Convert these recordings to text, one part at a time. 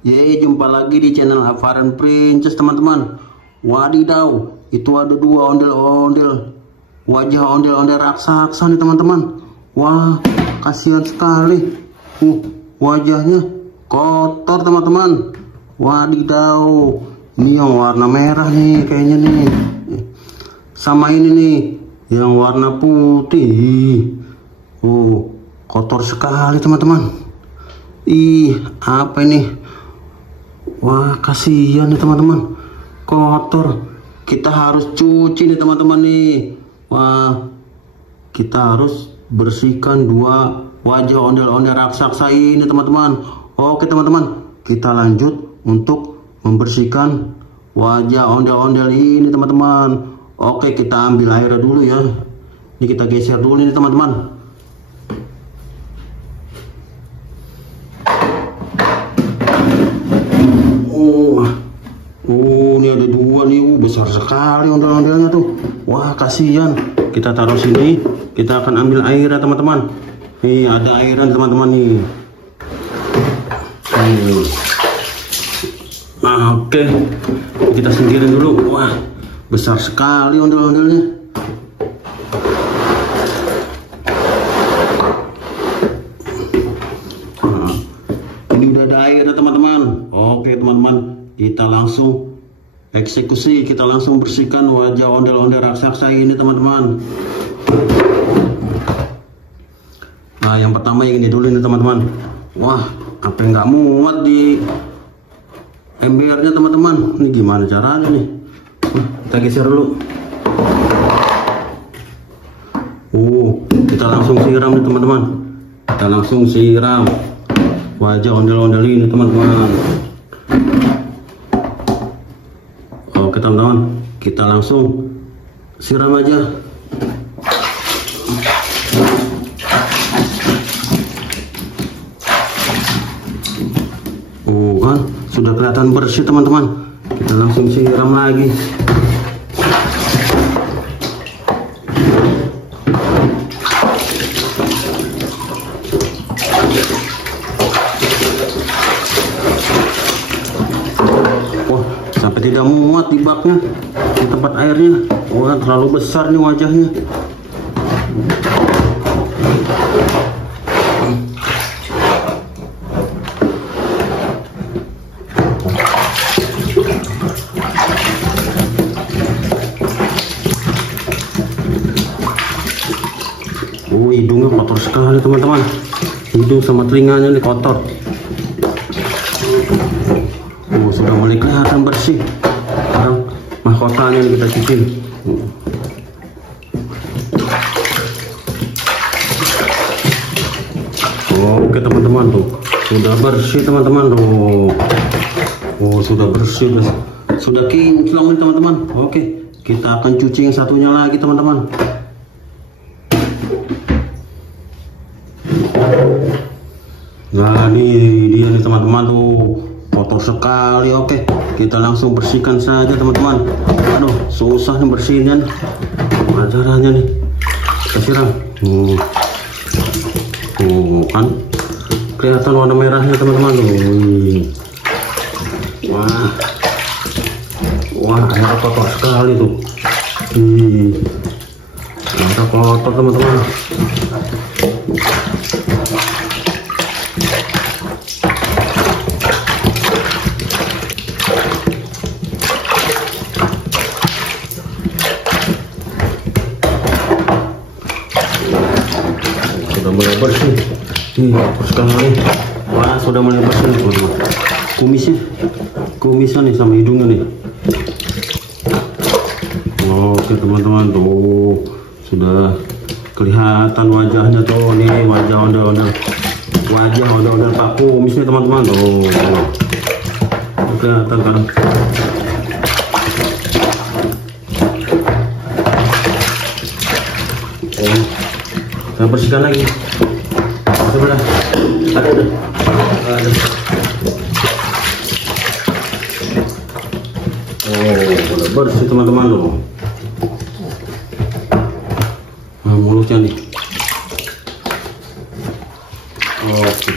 Jumpa lagi di channel Avaran Princess teman-teman. Wadidaw, itu ada dua ondel-ondel. Wajah ondel-ondel raksasa nih teman-teman. Wah, kasihan sekali. Wajahnya kotor teman-teman. Wadidaw, ini yang warna merah nih kayaknya nih. Sama ini nih, yang warna putih. Kotor sekali teman-teman. Apa ini? Wah, kasihan nih teman-teman, kotor. Kita harus cuci nih teman-teman nih. Wah, kita harus bersihkan dua wajah ondel-ondel raksasa ini teman-teman. Oke teman-teman, kita lanjut untuk membersihkan wajah ondel-ondel ini teman-teman. Oke, kita ambil airnya dulu ya. Ini kita geser dulu nih teman-teman. Ini ada dua nih, besar sekali ondel-ondelnya tuh. Wah, kasihan. Kita taruh sini, kita akan ambil airnya teman-teman. Nih, ada airnya teman-teman nih. Oke, kita singkirin dulu. Wah, besar sekali ondel-ondelnya. Ini udah ada airnya teman-teman. Oke teman-teman, kita langsung eksekusi, kita langsung bersihkan wajah ondel-ondel raksasa ini teman-teman. Nah, yang pertama yang ini dulu nih teman-teman. Wah, apa yang nggak muat di embernya teman-teman. Ini gimana caranya nih? Kita geser dulu. Kita langsung siram nih teman-teman. Kita langsung siram wajah ondel-ondel ini teman-teman. Oke teman-teman, kita langsung siram aja. Kan sudah kelihatan bersih teman-teman. Kita langsung siram lagi. Sampai tidak muat di baknya, di tempat airnya. Wah, terlalu besar nih wajahnya. Hidungnya kotor sekali teman-teman. Hidung sama telinganya nih kotor. Sudah mulai kelihatan bersih. Sekarang mahkotanya kita cuci. Oke teman-teman, tuh sudah bersih teman-teman tuh. Sudah bersih, sudah kinclong teman-teman. Oke, kita akan cuci yang satunya lagi teman-teman. Nah, ini dia nih teman-teman tuh, kotor sekali. Oke, kita langsung bersihkan saja teman-teman. Aduh, susah nih bersihinnya. Caranya nih, kita siram. Kan kelihatan warna merahnya teman-teman. Wah, airnya kotor sekali tuh. Airnya kotor teman-teman. Sudah mulai bersih. Sekali. Wah, sudah mulai bersih teman-teman. Kumisnya nih sama hidungnya nih. Oke teman-teman, tuh sudah kelihatan wajahnya tuh. Nih wajah ondel-ondel Pak Kumis nih teman-teman tuh. Kelihatan kan. Kita bersihkan lagi. Sebelah. Ada. Udah bersih teman-teman loh. Mulutnya nih. Oke.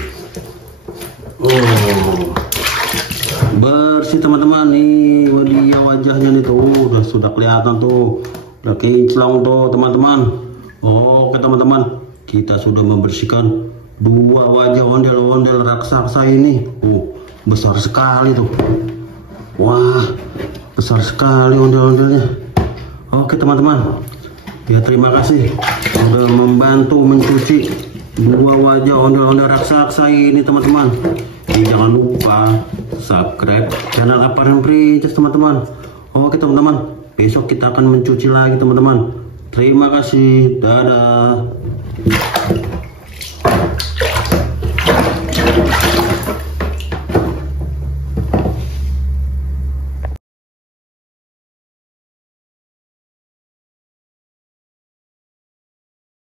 udah kinclong tuh teman-teman. Oke teman-teman, kita sudah membersihkan dua wajah ondel-ondel raksasa ini. Besar sekali tuh. Wah, besar sekali ondel-ondelnya. Oke teman-teman, ya terima kasih sudah membantu mencuci dua wajah ondel-ondel raksasa ini teman-teman. Jangan lupa subscribe channel Aparan Princess teman-teman. Oke teman-teman, besok kita akan mencuci lagi teman-teman. Terima kasih, dadah.